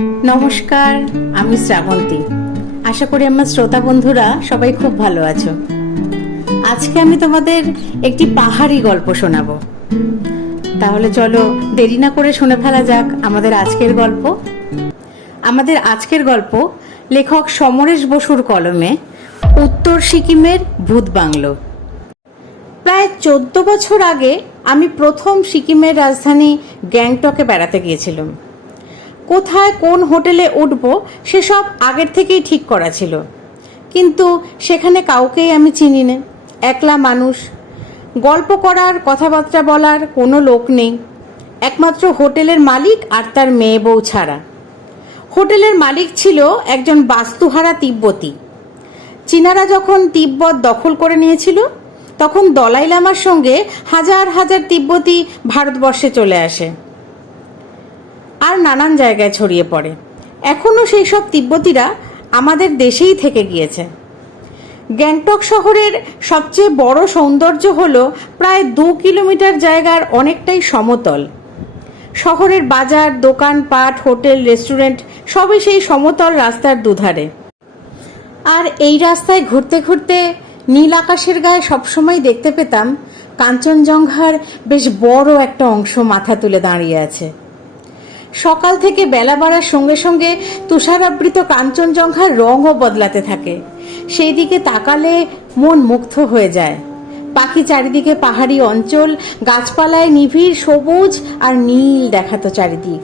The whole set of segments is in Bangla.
নমস্কার, আমি শ্রাবন্তী। আশা করি আমার শ্রোতা বন্ধুরা সবাই খুব ভালো আছো। আজকে আমি তোমাদের একটি পাহাড়ি গল্প শোনাবো। তাহলে চলো দেরি না করে শুনে ফেলা যাক আমাদের আজকের গল্প। আমাদের আজকের গল্প লেখক সমরেশ বসুর কলমে উত্তর সিকিমের ভূত বাংলো। প্রায় 14 বছর আগে আমি প্রথম সিকিমের রাজধানী গ্যাংটকে বেড়াতে গিয়েছিলাম। কোথায় কোন হোটেলে উঠব সেসব আগের থেকেই ঠিক করা ছিল, কিন্তু সেখানে কাউকেই আমি চিনি না। একলা মানুষ, গল্প করার কথাবার্তা বলার কোনো লোক নেই, একমাত্র হোটেলের মালিক আর তার মেয়ে বউ ছাড়া। হোটেলের মালিক ছিল একজন বাস্তুহারা তিব্বতী। চীনারা যখন তিব্বত দখল করে নিয়েছিল তখন দলাই লামার সঙ্গে হাজার হাজার তিব্বতী ভারতবর্ষে চলে আসে আর নানান জায়গায় ছড়িয়ে পড়ে। এখনও সেই সব তিব্বতীরা আমাদের দেশেই থেকে গিয়েছে। গ্যাংটক শহরের সবচেয়ে বড় সৌন্দর্য হলো প্রায় 2 কিলোমিটার জায়গার অনেকটাই সমতল। শহরের বাজার, দোকানপাট, হোটেল, রেস্টুরেন্ট সবই সেই সমতল রাস্তার দুধারে। আর এই রাস্তায় ঘুরতে ঘুরতে নীল আকাশের গায়ে সবসময় দেখতে পেতাম কাঞ্চনজঙ্ঘার বেশ বড় একটা অংশ মাথা তুলে দাঁড়িয়ে আছে। সকাল থেকে বেলা বাড়ার সঙ্গে সঙ্গে তুষারাবৃত কাঞ্চনজঙ্ঘার রঙও বদলাতে থাকে। সেই দিকে তাকালে মন মুগ্ধ হয়ে যায়। পাখি চারিদিকে, পাহাড়ি অঞ্চল, গাছপালায় নিবিড় সবুজ আর নীল দেখাতো চারিদিক।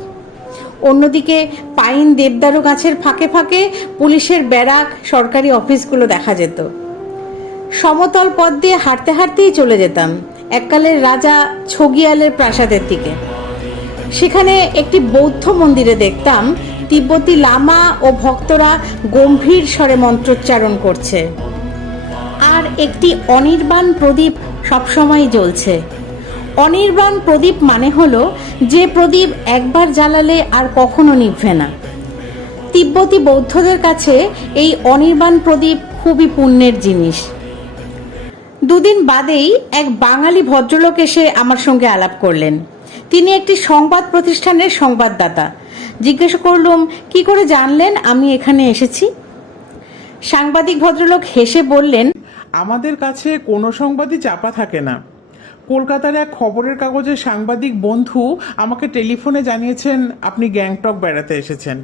অন্যদিকে পাইন দেবদারু গাছের ফাঁকে ফাঁকে পুলিশের ব্যারাক, সরকারি অফিসগুলো দেখা যেত। সমতল পথ দিয়ে হাঁটতে হাঁটতেই চলে যেতাম এককালের রাজা ছগিয়ালের প্রাসাদের দিকে। সেখানে একটি বৌদ্ধ মন্দিরে দেখতাম তিব্বতী লামা ও ভক্তরা গম্ভীর স্বরে মন্ত্রোচ্চারণ করছে, আর একটি অনির্বাণ প্রদীপ সবসময় জ্বলছে। অনির্বাণ প্রদীপ মানে হলো যে প্রদীপ একবার জ্বালালে আর কখনো নিভবে না। তিব্বতী বৌদ্ধদের কাছে এই অনির্বাণ প্রদীপ খুবই পুণ্যের জিনিস। দুদিন বাদেই এক বাঙালি ভদ্রলোক এসে আমার সঙ্গে আলাপ করলেন। তিনি একটি সংবাদ প্রতিষ্ঠানের সংবাদদাতা। জিজ্ঞেস করলুম, কি করে জানলেন আমি এখানে এসেছি? সাংবাদিক ভদ্রলোক হেসে বললেন, আমাদের কাছে কোনো সংবাদই চাপা থাকে না। কলকাতার এক খবরের কাগজের সাংবাদিক বন্ধু আমাকে টেলিফোনে জানিয়েছেন আপনি গ্যাংটক বেড়াতে এসেছেন।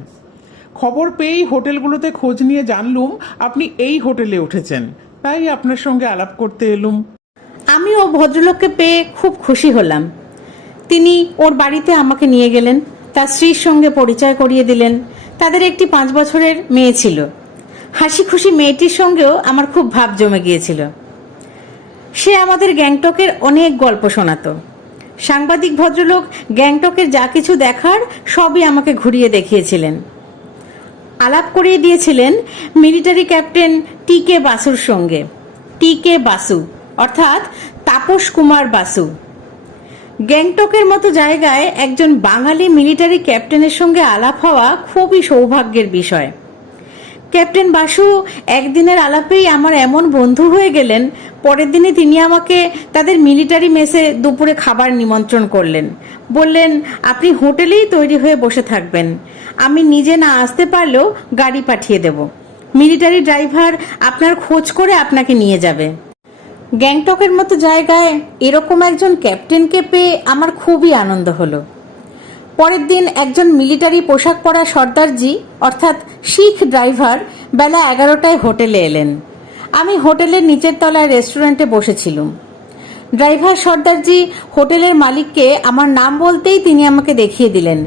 খবর পেয়েই হোটেলগুলোতে খোঁজ নিয়ে জানলুম আপনি এই হোটেলে উঠেছেন, তাই আপনার সঙ্গে আলাপ করতে এলুম। আমিও ভদ্রলোককে পেয়ে খুব খুশি হলাম। তিনি ওর বাড়িতে আমাকে নিয়ে গেলেন, তার স্ত্রীর সঙ্গে পরিচয় করিয়ে দিলেন। তাদের একটি 5 বছরের মেয়ে ছিল। হাসি খুশি মেয়েটির সঙ্গেও আমার খুব ভাব জমে গিয়েছিল। সে আমাদের গ্যাংটকের অনেক গল্প শোনাতো। সাংবাদিক ভদ্রলোক গ্যাংটকের যা কিছু দেখার সবই আমাকে ঘুরিয়ে দেখিয়েছিলেন। আলাপ করিয়ে দিয়েছিলেন মিলিটারি ক্যাপ্টেন টি.কে. বাসুর সঙ্গে। টি.কে. বাসু অর্থাৎ তাপস কুমার বাসু। গ্যাংটকের মতো জায়গায় একজন বাঙালি মিলিটারি ক্যাপ্টেনের সঙ্গে আলাপ হওয়া খুবই সৌভাগ্যের বিষয়। ক্যাপ্টেন বাসু একদিনের আলাপেই আমার এমন বন্ধু হয়ে গেলেন, পরের দিনে তিনি আমাকে তাদের মিলিটারি মেসে দুপুরে খাবার নিমন্ত্রণ করলেন। বললেন, আপনি হোটেলেই তৈরি হয়ে বসে থাকবেন, আমি নিজে না আসতে পারলেও গাড়ি পাঠিয়ে দেব। মিলিটারি ড্রাইভার আপনার খোঁজ করে আপনাকে নিয়ে যাবে। গ্যাংটকের মতো জায়গায় এরকম একজন ক্যাপ্টেনকে পেয়ে আমার খুবই আনন্দ হলো। পরের দিন একজন মিলিটারি পোশাক পরা সর্দারজি অর্থাৎ শিখ ড্রাইভার বেলা 11টায় হোটেলে এলেন। আমি হোটেলের নিচের তলায় রেস্টুরেন্টে বসেছিলাম। ড্রাইভার সর্দারজি হোটেলের মালিককে আমার নাম বলতেই তিনি আমাকে দেখিয়ে দিলেন।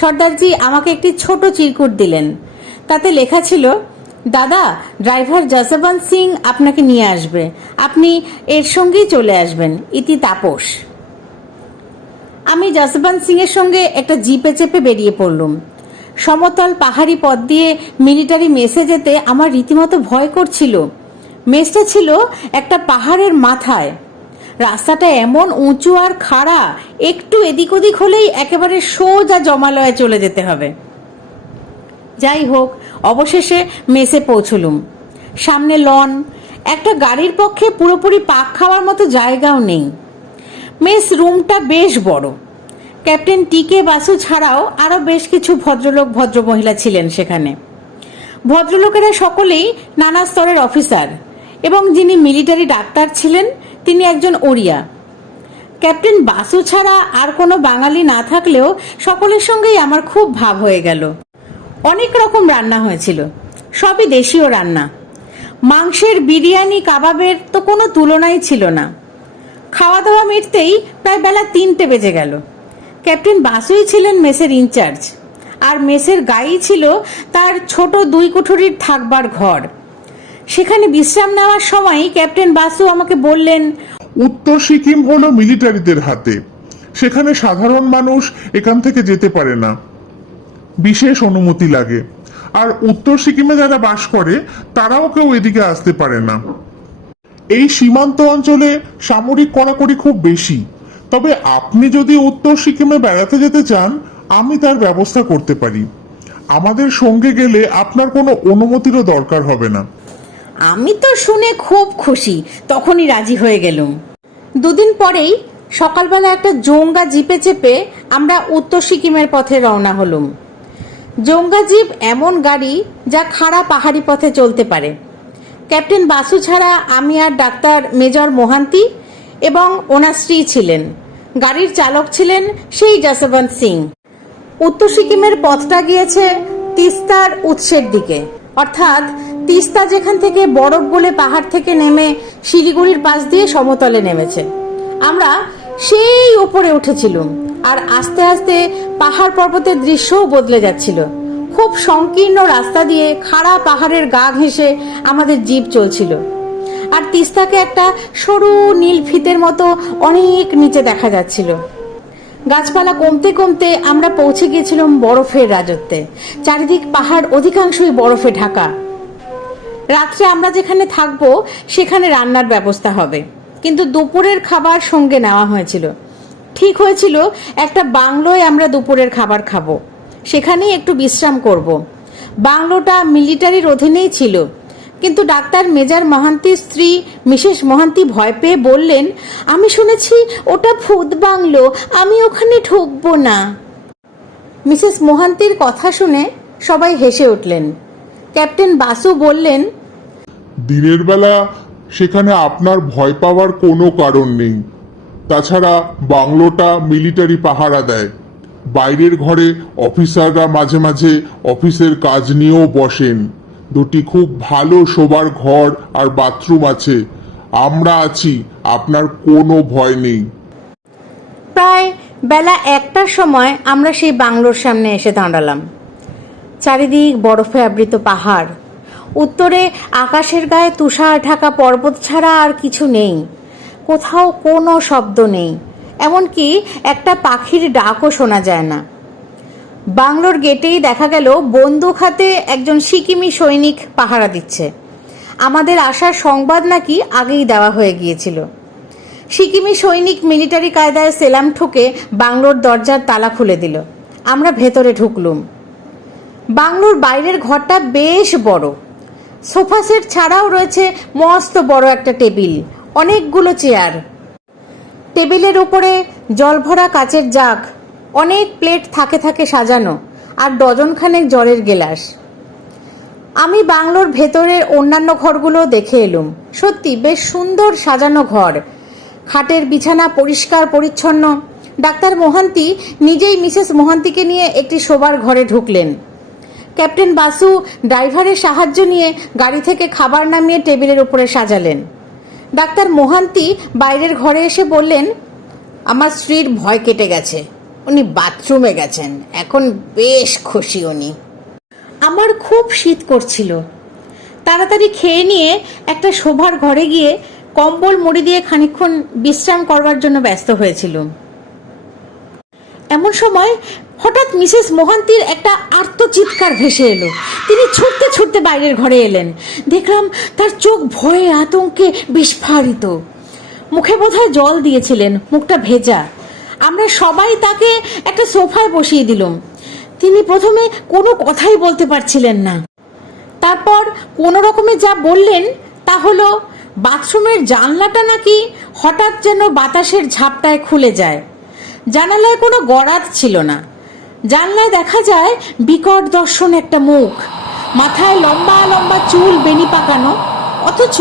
সর্দারজি আমাকে একটি ছোট চিরকুট দিলেন। তাতে লেখা ছিল, দাদা, ড্রাইভার জসবন্ত সিং আপনাকে নিয়ে আসবে, আপনি এর সঙ্গেই চলে আসবেন, ইতি তাপস। আমি জসবন্ত সিং এর সঙ্গে একটা জিপে চেপে বেরিয়ে পড়লুম। সমতল পাহাড়ি পথ দিয়ে মিলিটারি মেসে যেতে আমার রীতিমতো ভয় করছিল। মেসটা ছিল একটা পাহাড়ের মাথায়। রাস্তাটা এমন উঁচু আর খাড়া, একটু এদিক ওদিক হলেই একেবারে সোজা জমালয়ে চলে যেতে হবে। যাই হোক, অবশেষে মেসে পৌঁছলুম। সামনে লন, একটা গাড়ির পক্ষে পুরোপুরি পাক খাওয়ার মতো জায়গাও নেই। মেস রুমটা বেশ বড়। ক্যাপ্টেন টিকে বাসু ছাড়াও আরও বেশ কিছু ভদ্রলোক ভদ্রমহিলা ছিলেন সেখানে। ভদ্রলোকেরা সকলেই নানা স্তরের অফিসার, এবং যিনি মিলিটারি ডাক্তার ছিলেন তিনি একজন ওড়িয়া। ক্যাপ্টেন বাসু ছাড়া আর কোনো বাঙালি না থাকলেও সকলের সঙ্গেই আমার খুব ভাব হয়ে গেল। অনেক রকম রান্না হয়েছিল, সবই দেশীয় রান্না। মাংসের বিরিয়ানি, কাবাবের তো কোনো তুলনাই ছিল না। খাওয়া দাওয়া মিটতেই প্রায় বেলা 3টে বেজে গেল। ক্যাপ্টেন বাসুই ছিলেন মেসের ইনচার্জ, আর মেসের গায়েই ছিল তার ছোট 2 কুঠুরির থাকবার ঘর। সেখানে বিশ্রাম নেওয়ার সময় ক্যাপ্টেন বাসু আমাকে বললেন, উত্তর সিকিম হলো মিলিটারিদের হাতে, সেখানে সাধারণ মানুষ এখান থেকে যেতে পারে না, বিশেষ অনুমতি লাগে। আর উত্তর সিকিমে যারা বাস করে তারাও কেউ এদিকে আসতে পারে না। এই সীমান্ত অঞ্চলে সামরিক কড়াকড়ি খুব বেশি। তবে আপনি যদি উত্তর সিকিমে বেড়াতে যেতে চান, আমি তার ব্যবস্থা করতে পারি। আমাদের সঙ্গে গেলে আপনার কোনো অনুমতিরও দরকার হবে না। আমি তো শুনে খুব খুশি, তখনই রাজি হয়ে গেলুম। 2 দিন পরেই সকালবেলা একটা জোঙ্গা জিপে চেপে আমরা উত্তর সিকিমের পথে রওনা হলুম। জোঙ্গা জিপ এমন গাড়ি যা খাড়া পাহাড়ি পথে চলতে পারে। ক্যাপ্টেন বাসু ছাড়া আমি আর ডাক্তার মেজর মোহান্তি এবং ওনার স্ত্রী ছিলেন। গাড়ির চালক ছিলেন সেই যশবন্ত সিং। উত্তর সিকিমের পথটা গিয়েছে তিস্তার উৎসের দিকে, অর্থাৎ তিস্তা যেখান থেকে বরফ গলে পাহাড় থেকে নেমে শিলিগুড়ির পাশ দিয়ে সমতলে নেমেছে। আমরা সেই উপরে উঠেছিলাম, আর আস্তে আস্তে পাহাড় পর্বতের দৃশ্যও বদলে যাচ্ছিল। খুব সংকীর্ণ রাস্তা দিয়ে খাড়া পাহাড়ের গা ঘেঁষে আমাদের জিপ চলছিল, আর তিস্তাকে একটা সরু নীল ফিতের মতো অনেক নিচে দেখা যাচ্ছিল। গাছপালা কমতে কমতে আমরা পৌঁছে গিয়েছিলাম বরফের রাজত্বে। চারিদিক পাহাড় অধিকাংশই বরফে ঢাকা। রাত্রে আমরা যেখানে থাকবো সেখানে রান্নার ব্যবস্থা হবে, কিন্তু দুপুরের খাবার সঙ্গে নেওয়া হয়েছিল। ঠিক হয়েছিল একটা বাংলোয় আমরা দুপুরের খাবার খাবো, সেখানেই একটু বিশ্রাম করব। বাংলোটা মিলিটারির অধীনেই ছিল, কিন্তু ডাক্তার মেজর মহান্তির স্ত্রী মিসেস মহান্তি ভয় পেয়ে বললেন, আমি শুনেছি ওটা ভূত বাংলো, আমি ওখানে ঢুকবো না। মিসেস মহান্তির কথা শুনে সবাই হেসে উঠলেন। ক্যাপ্টেন বাসু বললেন, দিনের বেলা সেখানে আপনার ভয় পাওয়ার কোনো কারণ নেই। তাছাড়া বাংলোটা মিলিটারি পাহারা দেয়। বাইরের ঘরে অফিসাররা মাঝে মাঝে অফিসের কাজ নিয়েও বসেন। 2টি খুব ভালো শোবার ঘর আর বাথরুম আছে। আমরা আছি, আপনার কোনো ভয় নেই। প্রায় বেলা 1টার সময় আমরা সেই বাংলোর সামনে এসে দাঁড়ালাম। চারিদিক বরফে আবৃত পাহাড়, উত্তরে আকাশের গায়ে তুষার ঢাকা পর্বত ছাড়া আর কিছু নেই। কোথাও কোনো শব্দ নেই, এমনকি একটা পাখির ডাকও শোনা যায় না। বাংলোর গেটেই দেখা গেল বন্দুক হাতে একজন সিকিমি সৈনিক পাহারা দিচ্ছে। আমাদের আসার সংবাদ নাকি আগেই দেওয়া হয়ে গিয়েছিল। সিকিমি সৈনিক মিলিটারি কায়দায় সেলাম ঠুকে বাংলোর দরজার তালা খুলে দিল। আমরা ভেতরে ঢুকলুম। বাংলোর বাইরের ঘরটা বেশ বড়। সোফা সেট ছাড়াও রয়েছে মস্ত বড় একটা টেবিল, অনেকগুলো চেয়ার। টেবিলের উপরে জলভরা কাচের জাগ, অনেক প্লেট থাকে থাকে সাজানো, আর ডজনখানেক জলের গেলাস। আমি বাংলোর ভেতরের অন্যান্য ঘরগুলো দেখে এলুম। সত্যি বেশ সুন্দর সাজানো ঘর। খাটের বিছানা পরিষ্কার পরিচ্ছন্ন। ডাক্তার মোহান্তি নিজেই মিসেস মোহান্তিকে নিয়ে একটি শোবার ঘরে ঢুকলেন। ক্যাপ্টেন বাসু ড্রাইভারের সাহায্য নিয়ে গাড়ি থেকে খাবার নামিয়ে টেবিলের উপরে সাজালেন। ডাক্তার মোহান্তি বাইরের ঘরে এসে বললেন, আমার স্ত্রীর ভয় কেটে গেছে, উনি বাথরুমে গেছেন, এখন বেশ খুশি উনি। আমার খুব শীত করছিল। তাড়াতাড়ি খেয়ে নিয়ে একটা শোবার ঘরে গিয়ে কম্বল মুড়ি দিয়ে খানিকক্ষণ বিশ্রাম করবার জন্য ব্যস্ত হয়েছিল। এমন সময় হঠাৎ মিসেস মোহান্তির একটা আর্তচিৎকার ভেসে এলো। তিনি ছুটতে ছুটতে বাইরের ঘরে এলেন। দেখলাম তার চোখ ভয়ে আতঙ্কে বিস্ফারিত। মুখে বোধহয় জল দিয়েছিলেন, মুখটা ভেজা। আমরা সবাই তাকে একটা সোফায় বসিয়ে দিলাম। তিনি প্রথমে কোনো কথাই বলতে পারছিলেন না। তারপর কোনো রকমে যা বললেন তা হলো, বাথরুমের জানলাটা নাকি হঠাৎ যেন বাতাসের ঝাপটায় খুলে যায়। জানালায় কোনো গরাদ ছিল না। জানলায় দেখা যায় বিকট দর্শন একটা মুখ, মাথায় লম্বা লম্বা চুল বেনি পাকানো, অথচ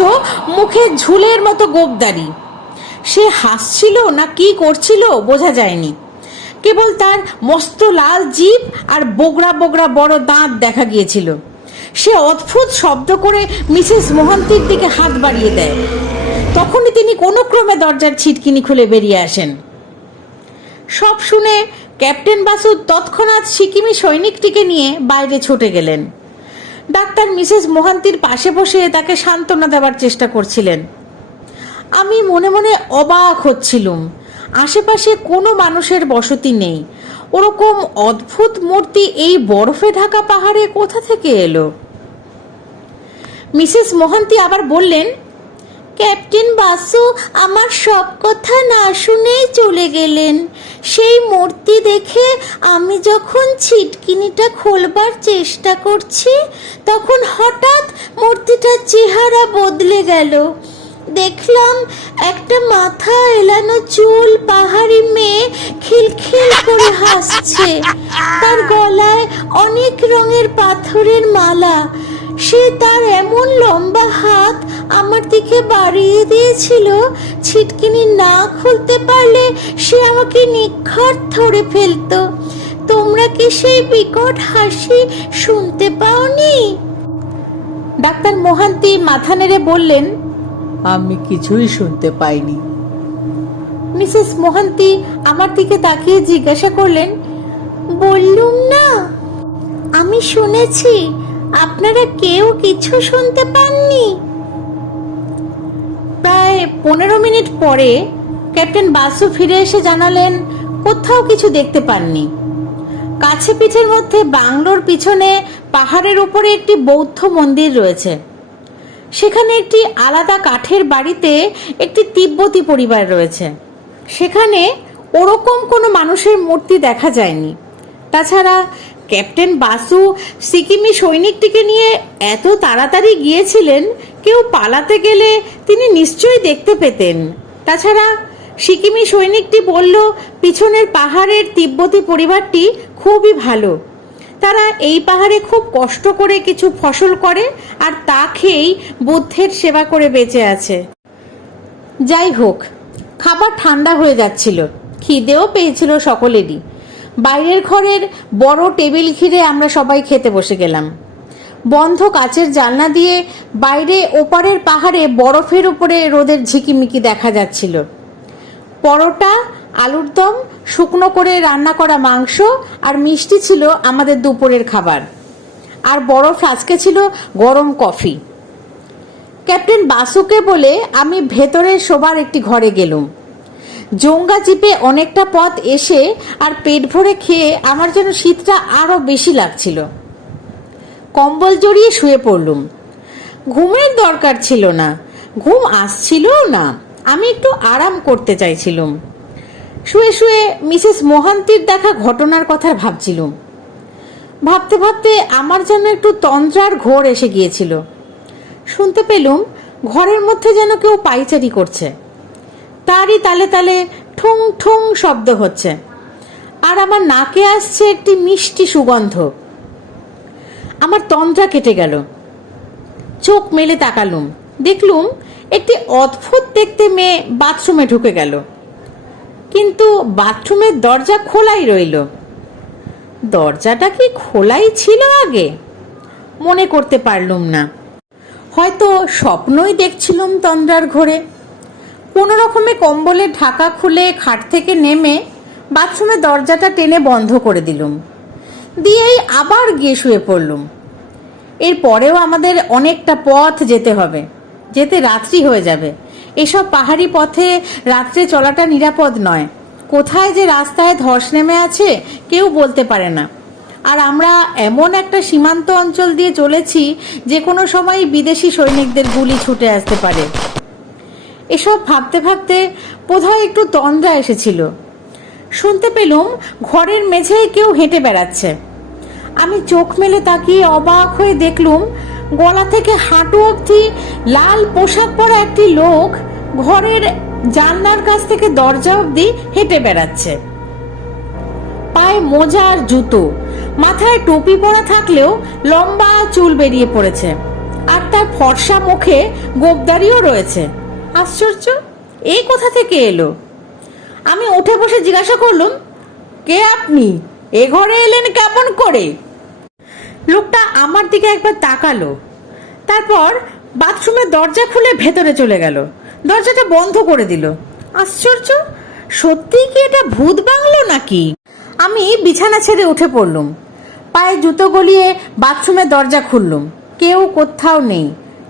মুখে ঝুলের মতো গোঁপদাড়ি। সে হাসছিল না কি করছিল বোঝা যায়নি, কেবল তার মস্ত লাল জিভ আর বোগরা বোগরা বড় দাঁত দেখা গিয়েছিল। সে অদ্ভুত শব্দ করে মিসেস মোহান্তির দিকে হাত বাড়িয়ে দেয়। তখনই তিনি কোনো ক্রমে দরজার ছিটকিনি খুলে বেরিয়ে আসেন। সব শুনে ক্যাপ্টেন বাসু তৎক্ষণাৎ সিকিমি সৈনিকটিকে নিয়ে বাইরে ছুটে গেলেন। ডাক্তার মিসেস মোহান্তির পাশে বসে তাকে সান্ত্বনা দেওয়ার চেষ্টা করছিলেন। আমি মনে মনে অবাক হচ্ছিলুম, আশেপাশে কোনো মানুষের বসতি নেই, ওরকম অদ্ভুত মূর্তি এই বরফে ঢাকা পাহাড়ে কোথা থেকে এলো। মিসেস মোহান্তি আবার বললেন, ক্যাপ্টেন বাসু আমার সব কথা না শুনেই চলে গেলেন। সেই মূর্তি দেখে আমি যখন ছিটকিনিটা খোলবার চেষ্টা করছি, তখন হঠাৎ মূর্তিটার চেহারা বদলে গেল। দেখলাম একটা মাথা এলানো চুল পাহাড়ি মেয়ে খিলখিল করে হাসছে। তার গলায় অনেক রঙের পাথরের মালা। সে তার এমন লম্বা হাত আমার দিকে বাড়িয়ে দিয়েছিল, ছিটকিনি না খুলতে পারলে সে আমাকে নিক্ষর ধরে ফেলতো। তোমরা কি সেই বিকট হাসি শুনতে পাওনি? ডাক্তার মোহান্তি মাথা নেড়ে বললেন, আমি কিছুই শুনতে পাইনি। মিসেস মোহান্তি আমার দিকে তাকিয়ে জিজ্ঞাসা করলেন, বললুম না আমি শুনেছি, আপনারা কেউ কিছু শুনতে পাননি? প্রায় 15 মিনিট পরে ক্যাপ্টেন বাসু ফিরে এসে জানালেন কোথাও কিছু দেখতে পাননি। কাছে পিঠের মধ্যে বাংলোর পিছনে পাহাড়ের উপরে একটি বৌদ্ধ মন্দির রয়েছে। সেখানে একটি আলাদা কাঠের বাড়িতে একটি তিব্বতী পরিবার রয়েছে। সেখানে ওরকম কোনো মানুষের মূর্তি দেখা যায়নি। তাছাড়া ক্যাপ্টেন বাসু সিকিমি সৈনিকটিকে নিয়ে এত তাড়াতাড়ি গিয়েছিলেন, কেউ পালাতে গেলে তিনি নিশ্চয়ই দেখতে পেতেন। তাছাড়া সিকিমি সৈনিকটি বলল, পিছনের পাহাড়ের তিব্বতী পরিবারটি খুবই ভালো। তারা এই পাহাড়ে খুব কষ্ট করে কিছু ফসল করে আর তা খেয়েই বুদ্ধের সেবা করে বেঁচে আছে। যাই হোক, খাবার ঠান্ডা হয়ে যাচ্ছিল, খিদেও পেয়েছিল সকলেরই। বাইরের ঘরের বড় টেবিল ঘিরে আমরা সবাই খেতে বসে গেলাম। বন্ধ কাচের জানলা দিয়ে বাইরে ওপারের পাহাড়ে বরফের উপরে রোদের ঝিকিমিকি দেখা যাচ্ছিল। পরোটা, আলুর দম, শুকনো করে রান্না করা মাংস আর মিষ্টি ছিল আমাদের দুপুরের খাবার। আর বড় ফ্লাস্কে ছিল গরম কফি। ক্যাপ্টেন বাসুকে বলে আমি ভেতরে শোবার একটি ঘরে গেলুম। জোঙ্গা জিপে অনেকটা পথ এসে আর পেট ভরে খেয়ে আমার যেন শীতটা আরো বেশি লাগছিল। কম্বল জড়িয়ে শুয়ে পড়লুম। ঘুমের দরকার ছিল না, ঘুম আসছিলও না, আমি একটু আরাম করতে চাইছিলুম। শুয়ে শুয়ে মিসেস মোহান্তির দেখা ঘটনার কথা ভাবছিলুম। ভাবতে ভাবতে আমার যেন একটু তন্দ্রার ঘোর এসে গিয়েছিল। শুনতে পেলুম ঘরের মধ্যে যেন কেউ পাইচারি করছে। তারই তালে তালে ঠুং ঠুং শব্দ হচ্ছে, আর আমার নাকে আসছে একটি মিষ্টি সুগন্ধ। আমার তন্দ্রা কেটে গেল। চোখ মেলে তাকালুম, দেখলুম একটি অদ্ভুত দেখতে মেয়ে বাথরুমে ঢুকে গেল, কিন্তু বাথরুমের দরজা খোলাই রইল। দরজাটা কি খোলাই ছিল আগে? মনে করতে পারলুম না। হয়তো স্বপ্নই দেখছিলাম তন্দ্রার ঘোরে। কোনো রকমে কম্বলের ঢাকা খুলে খাট থেকে নেমে বাথরুমের দরজাটা টেনে বন্ধ করে দিলুম, দিয়েই আবার গিয়ে শুয়ে পড়লুম। এরপরেও আমাদের অনেকটা পথ যেতে হবে, যেতে রাত্রি হয়ে যাবে। এসব পাহাড়ি পথে রাত্রে চলাটা নিরাপদ নয়। কোথায় যে রাস্তায় ধস নেমে আছে কেউ বলতে পারে না। আর আমরা এমন একটা সীমান্ত অঞ্চল দিয়ে চলেছি যে কোনো সময় বিদেশি সৈনিকদের গুলি ছুটে আসতে পারে। এসব ভাবতে ভাবতে বোধহয় একটু তন্দ্রা এসেছিল। শুনতে পেলুম ঘরের মেঝেয় কেউ হেঁটে বেড়াচ্ছে। আমি চোখ মেলে তাকিয়ে অবাক হয়ে দেখলুম গলা থেকে হাঁটু অবধি লাল পোশাক পরা একটি লোক ঘরের জানলার কাছ থেকে দরজা অবধি হেঁটে বেড়াচ্ছে। পায়ে মোজা আর জুতো, মাথায় টুপি পরা থাকলেও লম্বা চুল বেরিয়ে পড়েছে, আর তার ফর্সা মুখে গোঁফদাড়িও রয়েছে। আশ্চর্য, এই কোথা থেকে এলো? আমি উঠে বসে জিজ্ঞাসা করলুম, কে আপনি? এ ঘরে এলেন কেমন করে? লোকটা আমার দিকে একবার তাকালো, তারপর বাথরুমের দরজা খুলে ভেতরে চলে গেল, দরজাটা বন্ধ করে দিল। আশ্চর্য, সত্যি কি এটা ভূত বাংলো নাকি? আমি বিছানা ছেড়ে উঠে পড়লুম, পায়ে জুতো গলিয়ে বাথরুমের দরজা খুললুম। কেউ কোথাও নেই,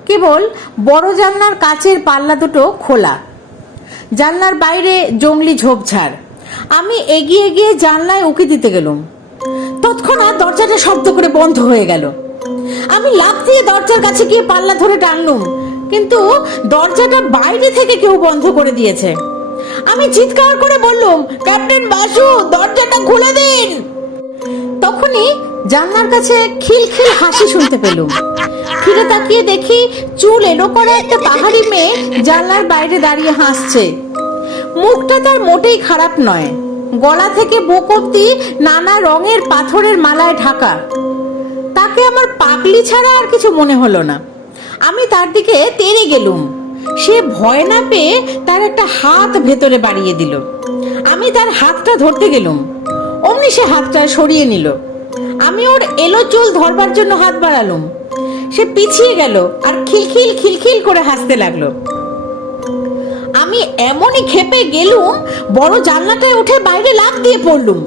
কেবল বড় জানলার কাচের পাল্লা দুটো খোলা। জানলার বাইরে জংলি ঝোপঝাড়। আমি এগিয়ে গিয়ে জানলায় উকি দিতে গেলুম। তৎক্ষণাৎ দরজাটা শব্দ করে বন্ধ হয়ে গেল। আমি লাফ দিয়ে দরজার কাছে গিয়ে পাল্লা ধরে টানলুম, কিন্তু দরজাটা বাইরে থেকে কেউ বন্ধ করে দিয়েছে। আমি চিৎকার করে বললুম, ক্যাপ্টেন বাসু, দরজাটা খুলে দিন। তখনই জানলার কাছে খিলখিল হাসি শুনতে পেলুম। ফিরে তাকিয়ে দেখি চুল এলো করে একটা পাহাড়ি মেয়ে জানলার বাইরে দাঁড়িয়ে হাসছে। মুখটা তার মোটেই খারাপ নয়, গলা থেকে বুক অব্দি নানা রঙের পাথরের মালায় ঢাকা। তাকে আমার পাগলি ছাড়া আর কিছু মনে হলো না। আমি তার দিকে তেড়ে গেলুম। সে ভয় না পেয়ে তার একটা হাত ভেতরে বাড়িয়ে দিল। আমি তার হাতটা ধরতে গেলুম, অমনি সে হাতটা সরিয়ে নিল। আমি ওর এলো চুল ধরবার জন্য হাত বাড়ালুম। সে পিছিয়ে গেল আর খিলখিল খিলখিল করে হাসতে লাগলো। আমি এমনই ক্ষেপে গেলুম, বড় জানলাটায় উঠে বাইরে লাফ দিয়ে পড়লুম।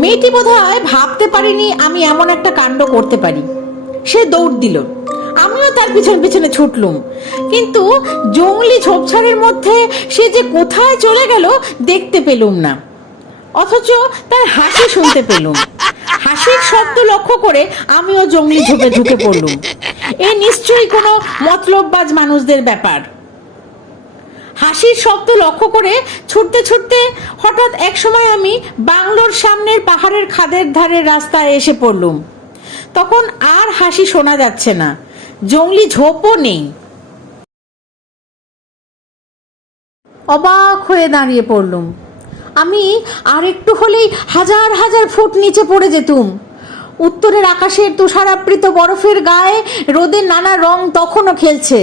মেয়েটি বোধহয় ভাবতে পারিনি আমি এমন একটা কাণ্ড করতে পারি। সে দৌড় দিল, আমিও তার পিছনে পিছনে ছুটলুম, কিন্তু জংলি ঝোপঝাড়ের মধ্যে সে যে কোথায় চলে গেল দেখতে পেলুম না, অথচ তার হাসি শুনতে পেলুম। হাসির শব্দ লক্ষ্য করে আমিও জংলি ঝোপে ঢুকে পড়লুম। এ নিশ্চয়ই কোনো মতলববাজ মানুষদের ব্যাপার। হাসির শব্দ লক্ষ্য করে ছুটতে ছুটতে হঠাৎ এক সময় আমি বাংলোর সামনের পাহাড়ের খাদের ধারের রাস্তায় এসে পড়লুম। তখন আর হাসি শোনা যাচ্ছে না, জংলি ঝোপও নেই। অবাক হয়ে দাঁড়িয়ে পড়লুম। আমি আর একটু হলেই হাজার হাজার ফুট নিচে পড়ে যেতুম। উত্তরের আকাশের তুষারাবৃত বরফের গায়ে রোদের নানা রং তখনও খেলছে।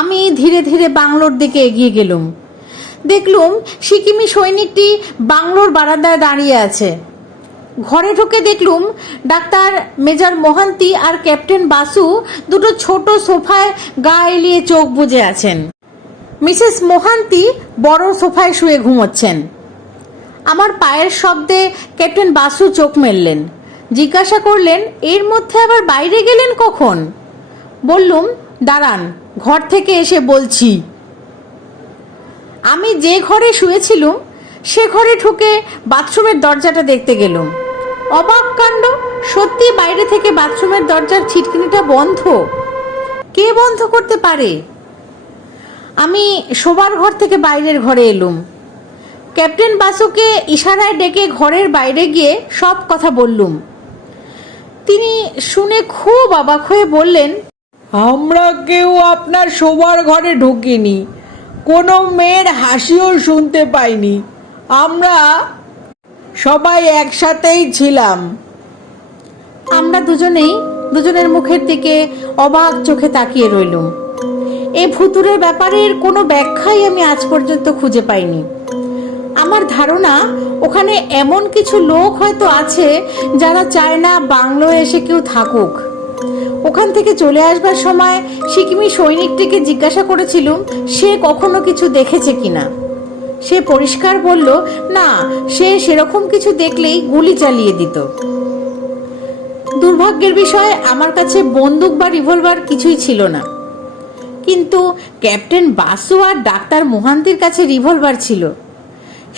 আমি ধীরে ধীরে বাংলোর দিকে এগিয়ে গেলুম। দেখলুম সিকিমি সৈনিকটি বাংলোর বারান্দায় দাঁড়িয়ে আছে। ঘরে ঢুকে দেখলুম ডাক্তার মেজর মোহান্তি আর ক্যাপ্টেন বাসু দুটো ছোট সোফায় গা এলিয়ে চোখ বুজে আছেন। মিসেস মোহান্তি বড় সোফায় শুয়ে ঘুমোচ্ছেন। আমার পায়ের শব্দে ক্যাপ্টেন বাসু চোখ মেললেন, জিজ্ঞাসা করলেন, এর মধ্যে আবার বাইরে গেলেন কখন? বললুম, দাঁড়ান, ঘর থেকে এসে বলছি। আমি যে ঘরে শুয়েছিলুম সে ঘরে ঢুকে বাথরুমের দরজাটা দেখতে গেলুম। অবাক কাণ্ড, সত্যি বাইরে থেকে বাথরুমের দরজার ছিটকিনিটা বন্ধ। কে বন্ধ করতে পারে? আমি শোবার ঘর থেকে বাইরের ঘরে এলুম। ক্যাপ্টেন বাসুকে ইশারায় ডেকে ঘরের বাইরে গিয়ে সব কথা বললুম। তিনি শুনে খুব অবাক হয়ে বললেন, আমরা কেউ আপনার শোবার ঘরে ঢুকিনি, কোনো মেয়ের হাসিও শুনতে পাইনি। আমরা সবাই একসাথেই ছিলাম। আমরা দুজনেই দুজনের মুখের দিকে অবাক চোখে তাকিয়ে রইলুম। এ ভুতুরের ব্যাপারের কোনো ব্যাখ্যাই আমি আজ পর্যন্ত খুঁজে পাইনি। আমার ধারণা ওখানে এমন কিছু লোক হয়তো আছে যারা চায় না বাংলোয় এসে কেউ থাকুক। ওখান থেকে চলে আসবার সময় সিকিমি সৈনিকটিকে জিজ্ঞাসা করেছিলুম সে কখনো কিছু দেখেছে কিনা। সে পরিষ্কার বলল, না, সে সেরকম কিছু দেখলেই গুলি চালিয়ে দিত। দুর্ভাগ্যের বিষয় আমার কাছে বন্দুক বা রিভলভার কিছুই ছিল না, কিন্তু ক্যাপ্টেন বাসু আর ডাক্তার মোহান্তির কাছে রিভলভার ছিল।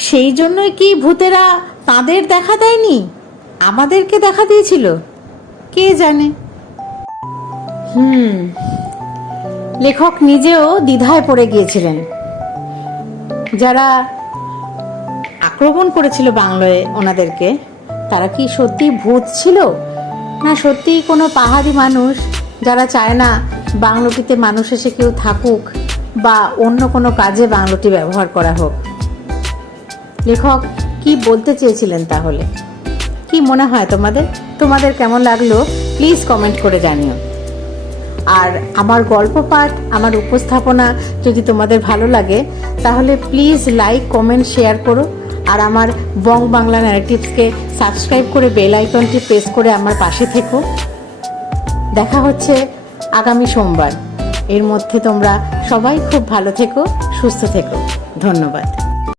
সেই জন্যই কি ভূতেরা তাদের দেখা দেয়নি, আমাদেরকে দেখা দিয়েছিল? কে জানে। লেখক নিজেও দ্বিধায় পড়ে গিয়েছিলেন। যারা আক্রমণ করেছিল বাংলোয় ওনাদেরকে, তারা কি সত্যি ভূত ছিল, না সত্যি কোনো পাহাড়ি মানুষ যারা চায় না বাংলোটিতে মানুষ এসে কেউ থাকুক বা অন্য কোনো কাজে বাংলোটি ব্যবহার করা হোক? লেখক কি বলতে চেয়েছিলেন তাহলে? কি মনে হয় তোমাদের কেমন লাগলো প্লিজ কমেন্ট করে জানিও। আর আমার গল্প পাঠ, আমার উপস্থাপনা যদি তোমাদের ভালো লাগে তাহলে প্লিজ লাইক, কমেন্ট, শেয়ার করো। আর আমার বং বাংলা ন্যারেটিভসকে সাবস্ক্রাইব করে বেল আইকনটি প্রেস করে আমার পাশে থেকো। দেখা হচ্ছে আগামী সোমবার। এর মধ্যে তোমরা সবাই খুব ভালো থেকো, সুস্থ থেকো। ধন্যবাদ।